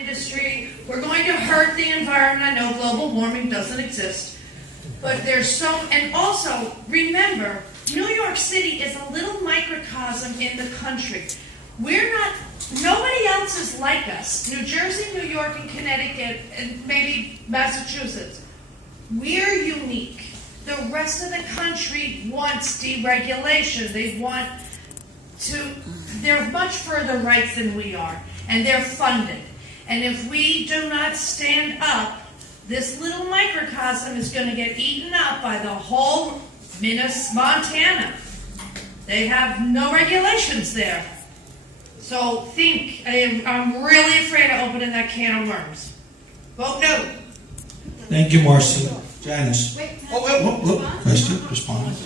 industry. We're going to hurt the environment. I know global warming doesn't exist, but there's so, and also remember, New York City is a little microcosm in the country. We're not, nobody else is like us. New Jersey, New York, and Connecticut, and maybe Massachusetts. We're unique. The rest of the country wants deregulation. They want to, they're much further right than we are, and they're funded. And if we do not stand up, this little microcosm is going to get eaten up by the whole Montana. They have no regulations there. So think, I'm really afraid of opening that can of worms. Vote no. Thank you, Marcy. Janice. Wait, Question, respond.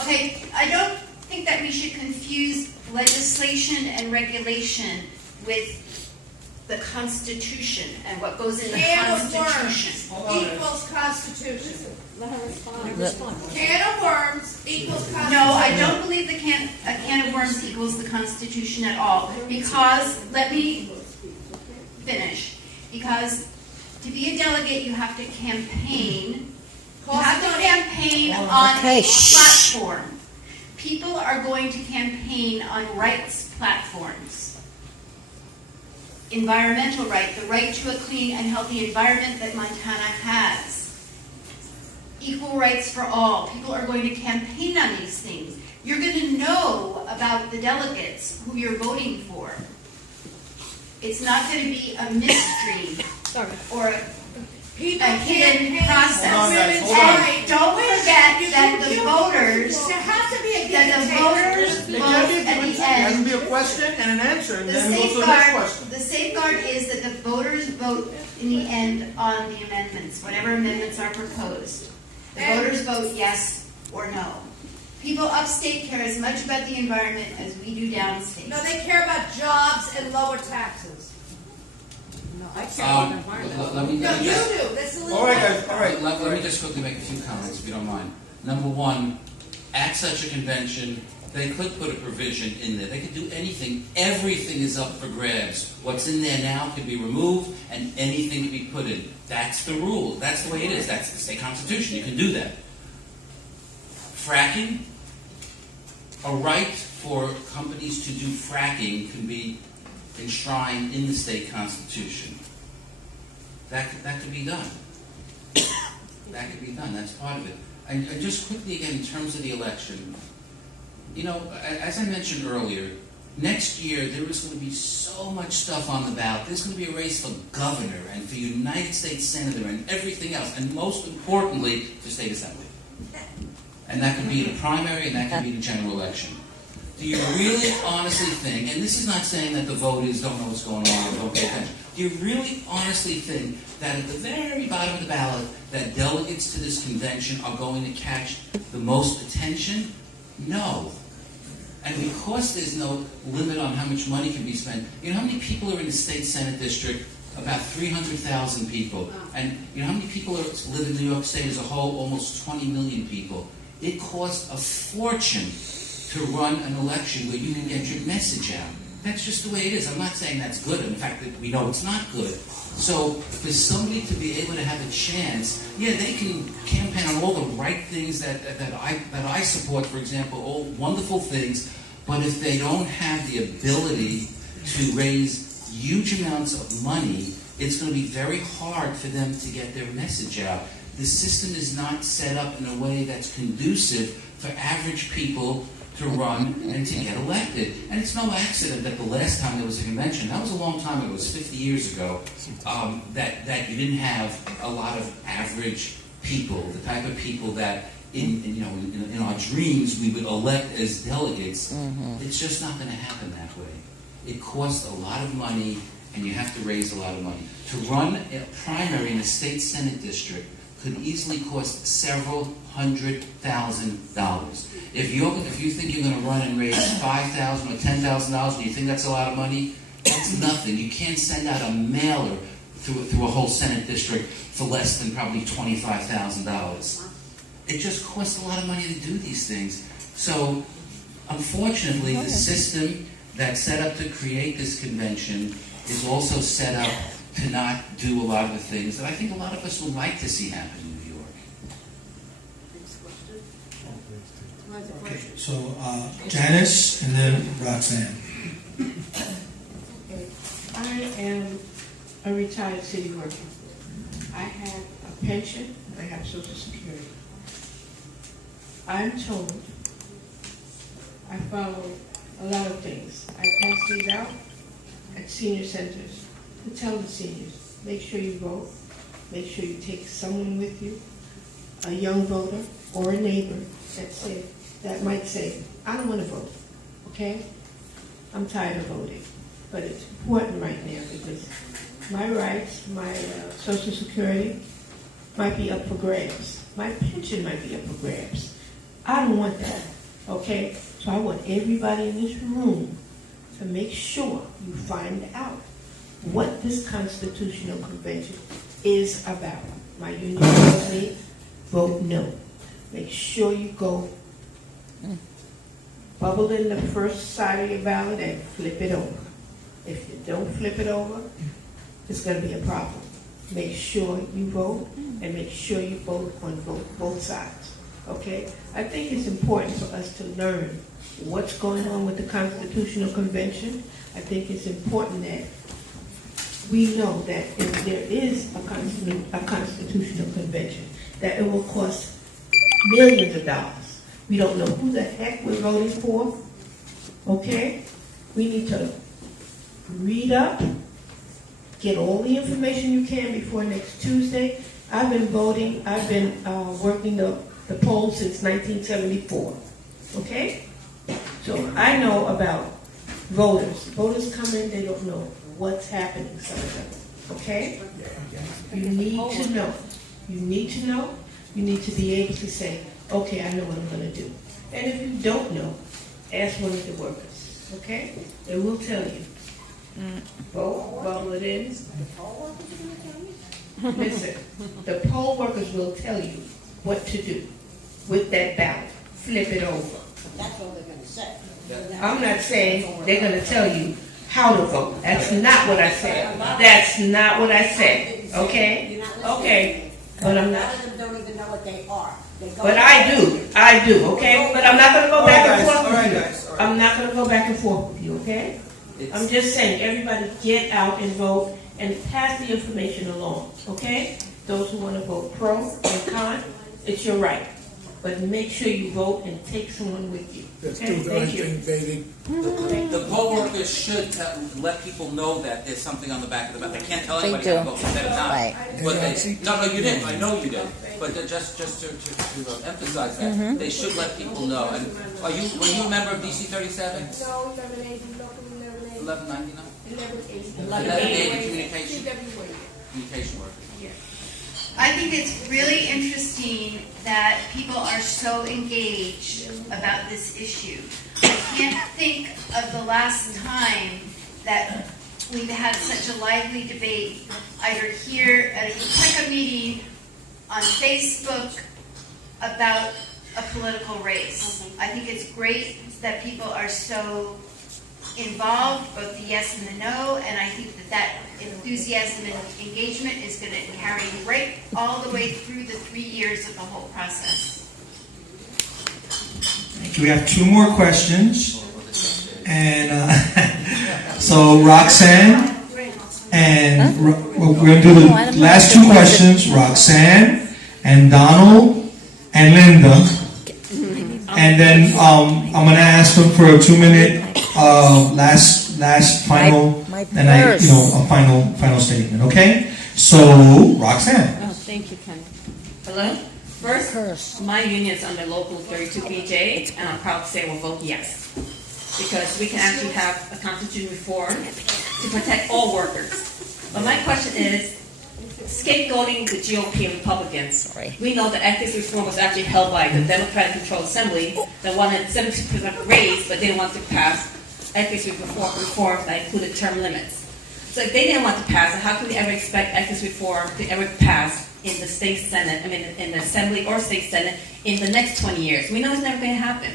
okay, I don't think that we should confuse legislation and regulation with the Constitution and what goes in the Constitution. Equals Constitution. Can of worms equals Constitution. No, I don't believe a can of worms equals the Constitution at all. Because, let me finish. Because to be a delegate, you have to campaign. You have to campaign on a platform. People are going to campaign on rights platforms. Environmental right, the right to a clean and healthy environment that Montana has. Equal rights for all. People are going to campaign on these things. You're going to know about the delegates who you're voting for. It's not going to be a mystery or a hidden process. And don't forget that the voters, There has to be a vote at the There has to end. be a question and an answer, and The then we'll go to the next safeguard, question. the safeguard is that the voters vote in the end on the amendments, whatever amendments are proposed. The voters vote yes or no. People upstate care as much about the environment as we do downstate. No, they care about jobs and lower taxes. Let me No, you just, do. That's a little. All right, guys, all right. let me just quickly make a few comments, if you don't mind. Number one, at such a convention, they could put a provision in there. They could do anything. Everything is up for grabs. What's in there now could be removed, and anything can be put in. That's the rule. That's the way it is. That's the state constitution. You can do that. Fracking, a right for companies to do fracking can be enshrined in the state constitution. That could be done. That could be done. That's part of it. And just quickly again, in terms of the election, you know, as I mentioned earlier, next year there is going to be so much stuff on the ballot. There's going to be a race for governor and for United States senator and everything else, and most importantly, for state assembly. And that could be in a primary, and that could be in a general election. Do you really honestly think, and this is not saying that the voters don't know what's going on or don't pay attention, do you really honestly think that at the very bottom of the ballot that delegates to this convention are going to catch the most attention? No. And because there's no limit on how much money can be spent, you know how many people are in the state senate district? About 300,000 people. And you know how many people live in New York State as a whole? Almost 20 million people. It costs a fortune to run an election where you can get your message out. That's just the way it is. I'm not saying that's good. In fact, we know it's not good. So for somebody to be able to have a chance, yeah, they can campaign on all the right things that I support, for example, all wonderful things, but if they don't have the ability to raise huge amounts of money, it's going to be very hard for them to get their message out. The system is not set up in a way that's conducive for average people to run and to get elected. And it's no accident that the last time there was a convention, that was a long time ago, it was 50 years ago, that you didn't have a lot of average people, the type of people that in our dreams we would elect as delegates. It's just not going to happen that way. It costs a lot of money, and you have to raise a lot of money. To run a primary in a state senate district could easily cost several $100,000. If you think you're going to run and raise $5,000 or $10,000, do you think that's a lot of money? That's nothing. You can't send out a mailer through a whole senate district for less than probably $25,000. It just costs a lot of money to do these things. So, unfortunately, the system that's set up to create this convention is also set up to not do a lot of the things that I think a lot of us would like to see happen in New York. Okay, so Janice and then Roxanne. Okay. I am a retired city worker. I have a pension, I have Social Security. I'm told, I follow a lot of things. I pass these out at senior centers to tell the seniors, make sure you vote, make sure you take someone with you, a young voter or a neighbor that might say, I don't want to vote, okay? I'm tired of voting. But it's important right now because my rights, my Social Security might be up for grabs. My pension might be up for grabs. I don't want that, okay? So I want everybody in this room to make sure you find out what this Constitutional Convention is about. My union tells me, vote no. Make sure you go bubble in the first side of your ballot and flip it over. If you don't flip it over, it's going to be a problem. Make sure you vote and make sure you vote on both sides. Okay? I think it's important for us to learn what's going on with the Constitutional Convention. I think it's important that we know that if there is a Constitutional Convention, that it will cost millions of dollars. We don't know who the heck we're voting for. Okay? We need to read up, get all the information you can before next Tuesday. I've been voting, I've been working the polls since 1974. Okay? So I know about voters. Voters come in, they don't know what's happening, some of them. Okay? You need to know. You need to know. You need to be able to say, okay, I know what I'm going to do. And if you don't know, ask one of the workers. Okay? They will tell you. Vote, bubble it in. Listen, the poll workers will tell you what to do with that ballot. Flip it over. That's what they're gonna say. I'm not saying they're going to tell you how to vote. That's not what I said. That's not what I said. Okay? Okay. But I'm A not. lot of them don't even know what they are. They go- But I do, okay? But I'm not going to go back and forth all right, with you. guys, all right. I'm not going to go back and forth with you, okay? I'm just saying, everybody get out and vote and pass the information along, okay? Those who want to vote pro and con, it's your right. But make sure you vote and take someone with you. Let's Okay? do the right Thank you. thing, baby. The poll workers should let people know that there's something on the back of the ballot. They can't tell They anybody do. how to vote ahead of time. Right. But they, no, you didn't. I know you did. But just to emphasize that, they should let people know. And were you a member of DC 37? No, 1180, local 1180. 1199? 1180. Communication worker. I think it's really interesting that people are so engaged about this issue. I can't think of the last time that we've had such a lively debate, either here at a BPECA meeting, on Facebook, about a political race. I think it's great that people are so involved, both the yes and the no, and I think that enthusiasm and engagement is going to carry right all the way through the 3 years of the whole process. We have two more questions. And so Roxanne and we're going to do the last two questions. Roxanne and Donald and Linda. And then I'm going to ask them for a 2-minute last final, My and a final statement. Okay. So Roxanne. Oh, thank you, Ken. Hello? First, my union is under Local 32PJ, and I'm proud to say we'll vote yes. Because we can actually have a constitutional reform to protect all workers. But my question is, scapegoating the GOP and Republicans. Sorry. We know that ethics reform was actually held by the Democratic-controlled Assembly that wanted 70% raise, but didn't want to pass ethics reform that included term limits. So if they didn't want to pass it, how can we ever expect ethics reform to ever pass in the in the Assembly or state Senate in the next 20 years? We know it's never going to happen.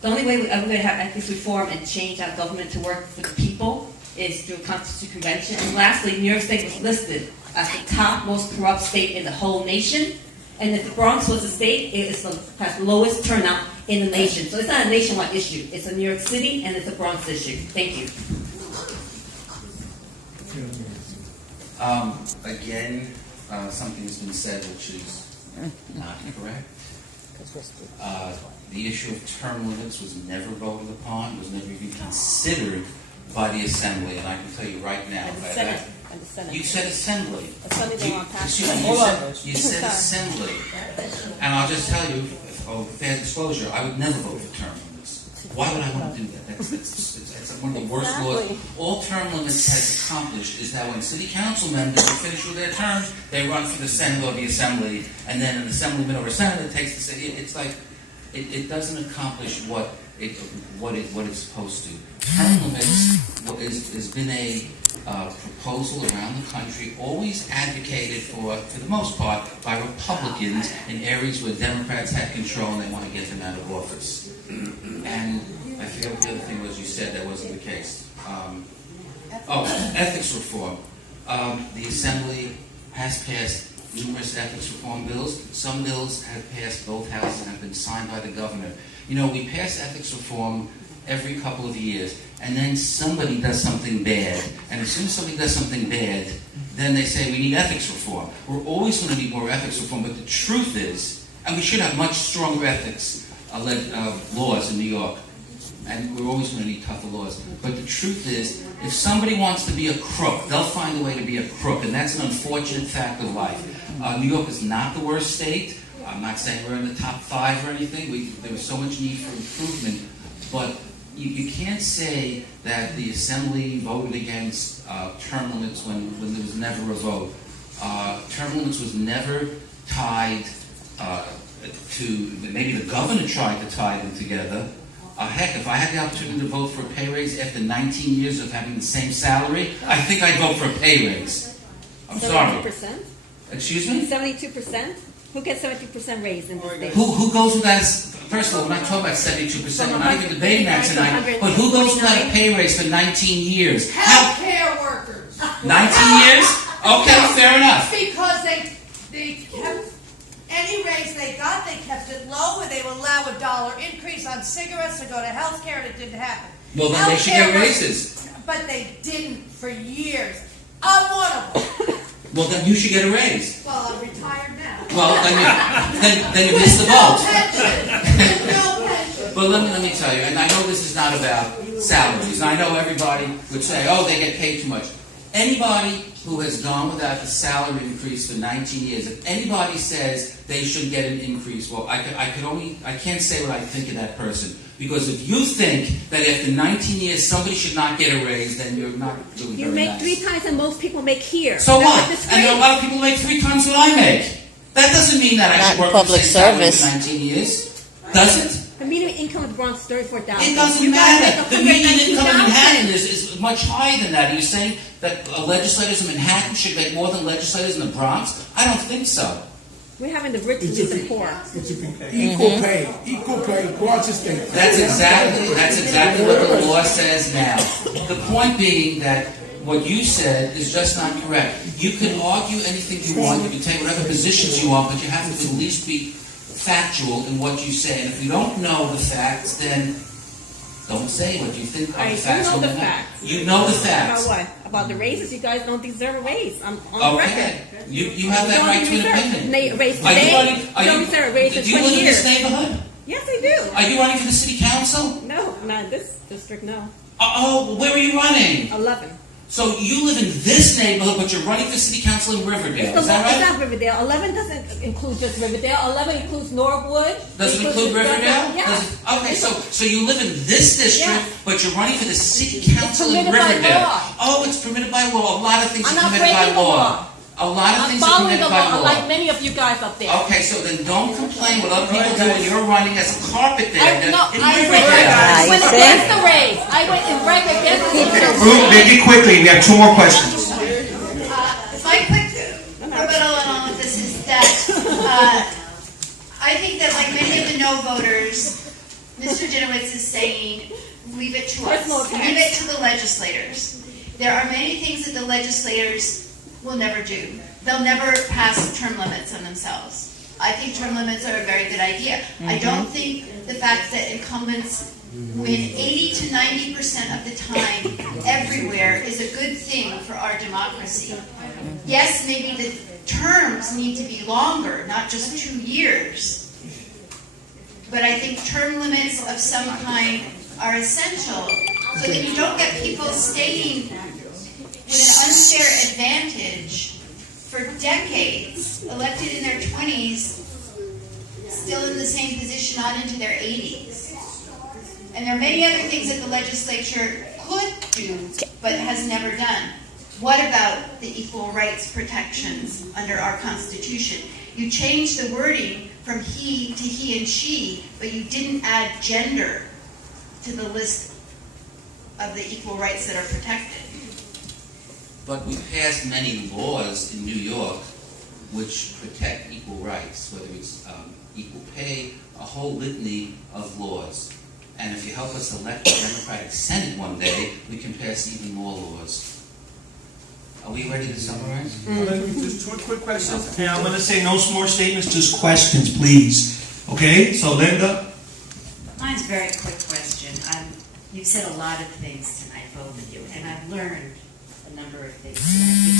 The only way we're ever going to have ethics reform and change our government to work for the people is through Constitutional Convention. And lastly, New York State was listed as the top most corrupt state in the whole nation. And if the Bronx was a state, it has the lowest turnout in the nation. So it's not a nationwide issue. It's a New York City and it's a Bronx issue. Thank you. Again, something has been said which is not correct. The issue of term limits was never voted upon, was never even considered by the Assembly, and I can tell you right now. And the Senate. And the Senate. You said Assembly. Assembly they want passed. You said Assembly. And I'll just tell you, fair disclosure, I would never vote for term limits. Why would I want to do that? That's one of the worst laws. All term limits has accomplished is that when city council members are finished with their terms, they run for the Senate or the Assembly, and then an assemblyman or a senator takes the city. It's like, it doesn't accomplish what it's supposed to. Term limits has been a proposal around the country, always advocated for the most part, by Republicans in areas where Democrats had control and they want to get them out of office. And I forget what the other thing was you said that wasn't the case. Ethics reform. The Assembly has passed numerous ethics reform bills. Some bills have passed both houses and have been signed by the governor. You know, we pass ethics reform every couple of years, and then somebody does something bad. And as soon as somebody does something bad, then they say we need ethics reform. We're always going to need more ethics reform, but the truth is, and we should have much stronger ethics laws in New York, and we're always going to need tougher laws. But the truth is, if somebody wants to be a crook, they'll find a way to be a crook, and that's an unfortunate fact of life. New York is not the worst state. I'm not saying we're in the top 5 or anything. There was so much need for improvement, but you can't say that the Assembly voted against term limits when there was never a vote. Term limits was never tied to, maybe the governor tried to tie them together. Heck, if I had the opportunity to vote for a pay raise after 19 years of having the same salary, I think I'd vote for a pay raise. I'm sorry. 72%? Excuse me? 72%? Who gets 72% raise in this state? Who goes with that? First of all, we're not talking about 72%. We're not even debating that tonight. But who goes without a pay raise for 19 years? Healthcare workers. 19 years? Okay, fair enough. Because they kept any raise they got, they kept it low, and they would allow a $1 increase on cigarettes to go to healthcare, and it didn't happen. Well, then they should get raises. But they didn't for years. I'm one of them. Well, then you should get a raise. Well, I'm retired now. Well, then you missed the No vote. pension. No pension. But let me tell you, and I know this is not about salaries, and I know everybody would say, oh, they get paid too much. Anybody who has gone without a salary increase for 19 years, if anybody says they should get an increase, well, I can't say what I think of that person. Because if you think that after 19 years somebody should not get a raise, then you're not doing very nice. You make 3 times than most people make here. So what? And a lot of people make 3 times what I make. That doesn't mean that I should work for the same salary for 19 years. Does it? The median income of the Bronx is $34,000. It doesn't matter. The median income in Manhattan is much higher than that. Are you saying that legislators in Manhattan should make more than legislators in the Bronx? I don't think so. We're having the rich lose the poor. Equal pay across the state. That's exactly what the law says now. The point being that what you said is just not correct. You can argue anything you want, you can take whatever positions you want, but you have to at least be factual in what you say. And if you don't know the facts, then don't say what you think are the facts. You know the facts. You know the facts. About what? About the raises? You guys don't deserve a raise. I'm on the record. You have that right to an opinion. Raise today. You don't deserve a raise in 20 years. Do you live in this neighborhood? Yes, I do. Are you running for the city council? No, not in this district, no. Where are you running? 11. So you live in this neighborhood, but you're running for city council in Riverdale. Is that right? It's not Riverdale. 11 doesn't include just Riverdale. 11 includes Norwood. Does it include Riverdale? Yeah. Okay, so you live in this district, but you're running for the city council in permitted by Riverdale. law. Oh, it's permitted by law. A lot of things I'm are not permitted by breaking the law. A lot of I'm things are following permitted the by law, law. like many of you guys up there. Okay, so then don't complain what other people do when you're running as a carpet I bagger in went Riverdale. against the raise. I went in right against the Ruth, make it quickly. We have 2 more questions. My quick rebuttal on all of this is that I think that like many of the no voters, Mr. Mr. Dinowitz is saying, leave it to us, Personal attacks. leave it to the legislators. There are many things that the legislators will never do. They'll never pass term limits on themselves. I think term limits are a very good idea. I don't think the fact that incumbents win 80 to 90% of the time everywhere is a good thing for our democracy. Yes, maybe the terms need to be longer, not just 2 years. But I think term limits of some kind are essential so that you don't get people staying with an unfair advantage for decades, elected in their 20s, still in the same position, not into their 80s. And there are many other things that the legislature could do, but has never done. What about the equal rights protections under our Constitution? You changed the wording from he to he and she, but you didn't add gender to the list of the equal rights that are protected. But we passed many laws in New York which protect equal rights, whether it's equal pay, a whole litany of laws. And if you help us elect a Democratic Senate one day, we can pass even more laws. Are we ready to summarize? Just two quick questions. Okay, I'm going to say no more statements, just questions, please. Okay, so Linda? Mine's a very quick question. You've said a lot of things tonight, both of you, and I've learned a number of things tonight.